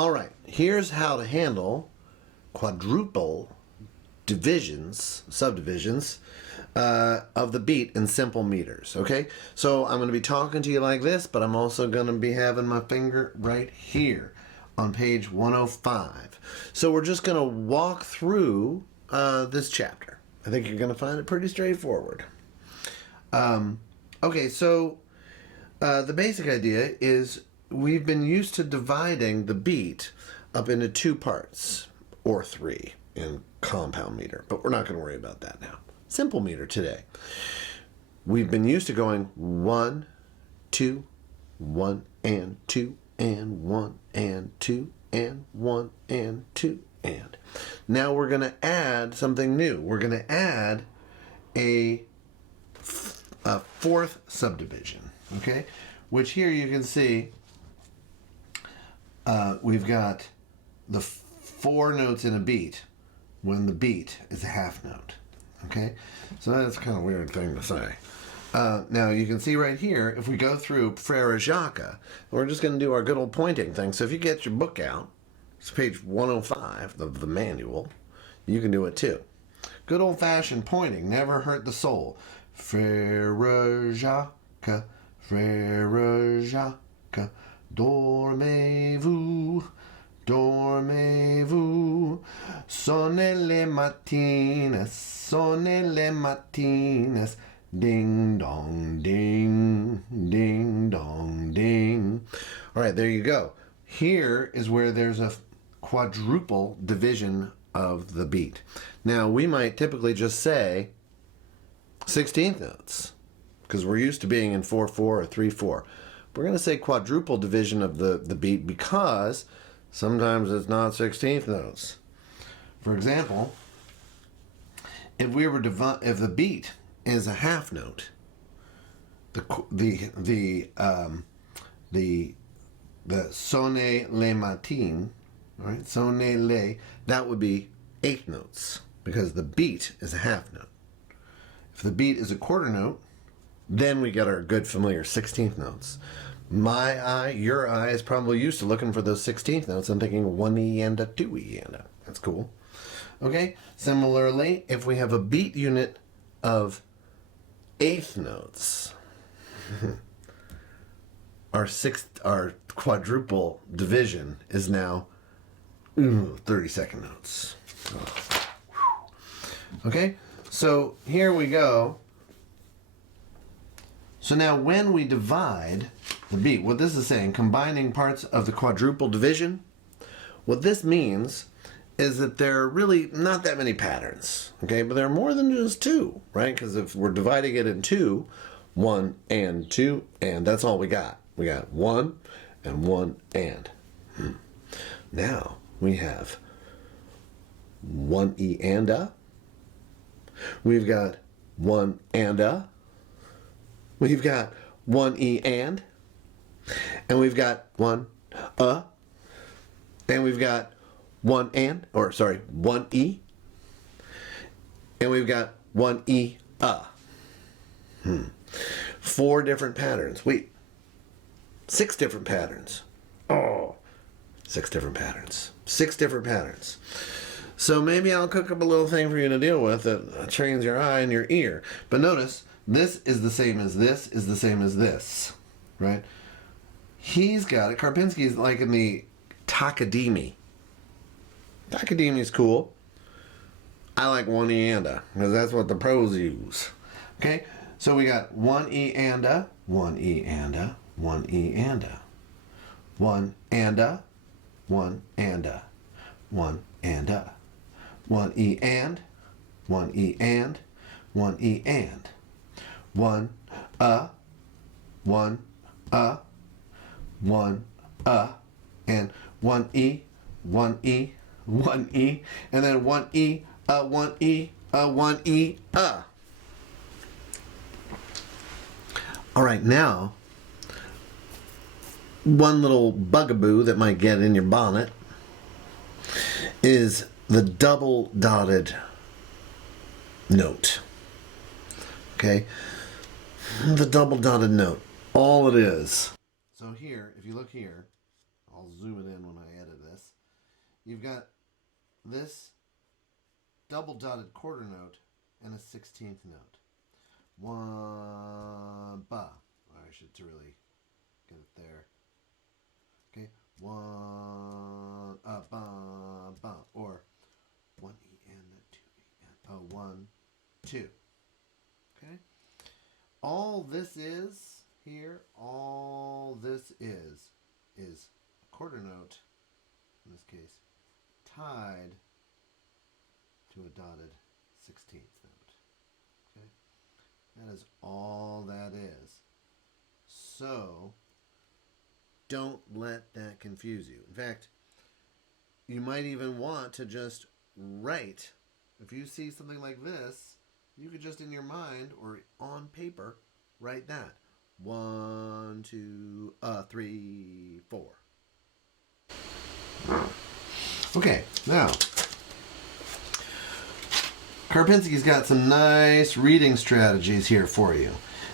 All right, here's how to handle quadruple subdivisions of the beat in simple meters, okay? So I'm going to be talking to you like this, but I'm also going to be having my finger right here on page 105. So we're just going to walk through this chapter. I think you're going to find it pretty straightforward. Okay, so the basic idea is we've been used to dividing the beat up into two parts, or three in compound meter, but we're not going to worry about that now. Simple meter today. We've been used to going 1, 2, 1 and 2 and 1 and 2 and 1 and 2 and. Now we're going to add something new. We're going to add a fourth subdivision, okay? Which here you can see we've got the 4 notes in a beat when the beat is a half note, okay? So that's kind of a weird thing to say. Now you can see right here, if we go through Frere Jacques, we're just going to do our good old pointing thing. So if you get your book out, it's page 105 of the manual, you can do it too. Good old-fashioned pointing, never hurt the soul. Frere Jacques, Frere Jacques, dormez-vous, dormez-vous, sonnez les matines, ding dong ding, ding dong ding. All right, there you go. Here is where there's a quadruple division of the beat. Now, we might typically just say 16th notes, because we're used to being in 4/4 or 3/4. We're going to say quadruple division of the beat because sometimes it's not 16th notes. For example, if we were if the beat is a half note, the sonne les matines, right? Sonne les, that would be 8 notes because the beat is a half note. If the beat is a quarter note, then we get our good familiar 16th notes. My eye, your eye is probably used to looking for those 16th notes and thinking 1E and a 2E and a. That's cool. Okay? Similarly, if we have a beat unit of 8th notes, our quadruple division is now 32nd notes. Okay? So here we go. So now when we divide the beat, what this is saying, combining parts of the quadruple division, what this means is that there are really not that many patterns, okay? But there are more than just 2, right? Because if we're dividing it in 2, 1 and 2, and that's all we got. We got 1 and 1 and. Now we have 1E and a. We've got 1 and a. We've got 1E and we've got 1 and we've got 1E, and we've got 1E 4 different patterns. Wait, 6 different patterns. 6 different patterns. 6 different patterns. So maybe I'll cook up a little thing for you to deal with that trains your eye and your ear. But notice, this is the same as this, is the same as this, right? He's got it. Karpinski's like in the Takadimi. Takadimi is cool. I like 1E and a, because that's what the pros use. Okay? So we got 1E and a, 1E and a, 1E and a, 1 and a, 1 and a, 1 and a, 1E and, 1E and, 1E and, 1 1 1 and 1E 1E 1E and then 1E 1E 1E. All right, now one little bugaboo that might get in your bonnet is the double dotted note. Okay? The double dotted note. All it is. So here, if you look here, I'll zoom it in when I edit this. you've got this double dotted quarter note and a 16th note. One, ba. I should really get it there. Okay, one, ba, ba, or one E-N, two E-N, oh, 1, 2. Okay? All this is here, all this is a quarter note, in this case, tied to a dotted 16th note. Okay? That is all that is. So, don't let that confuse you. In fact, you might even want to just write. If you see something like this, you could just in your mind or on paper write that. 1, 2, 3, 4. Okay, now Karpinski's got some nice reading strategies here for you.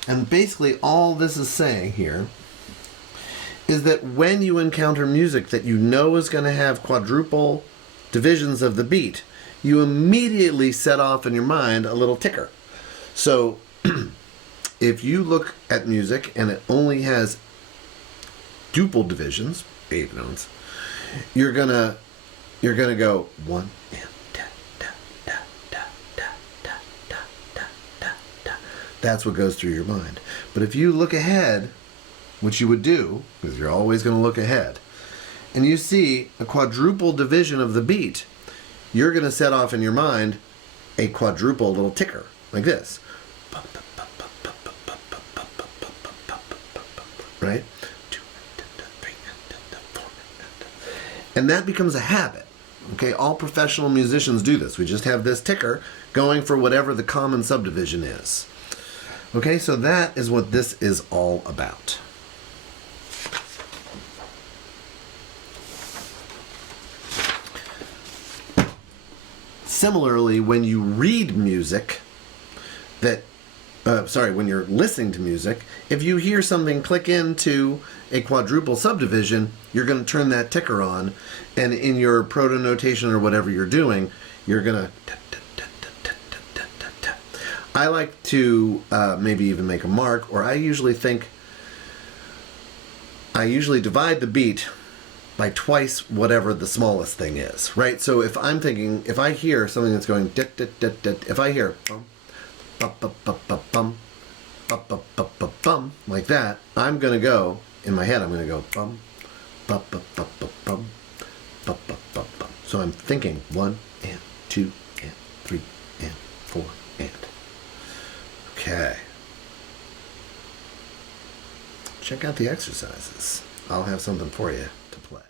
And basically all this is saying here is that when you encounter music that you know is going to have quadruple divisions of the beat, you immediately set off in your mind a little ticker. So if you look at music and it only has duple divisions, 8 notes, you're gonna go 1 and da da da da da da da da da da. That's what goes through your mind. But if you look ahead, which you would do, because you're always going to look ahead, and you see a quadruple division of the beat, you're going to set off in your mind a quadruple little ticker, like this. Right? And that becomes a habit. Okay, all professional musicians do this. We just have this ticker going for whatever the common subdivision is. Okay, so that is what this is all about. Similarly, when you read music, when you're listening to music, if you hear something click into a quadruple subdivision, you're going to turn that ticker on, and in your proto-notation or whatever you're doing, you're going to... I like to maybe even make a mark, or I usually divide the beat by twice whatever the smallest thing is, right? So if I hear something that's going if I hear bum like that, I'm gonna go in my head. I'm gonna go bum bum. So I'm thinking 1 and 2 and 3 and 4 and. Okay. Check out the exercises. I'll have something for you to play.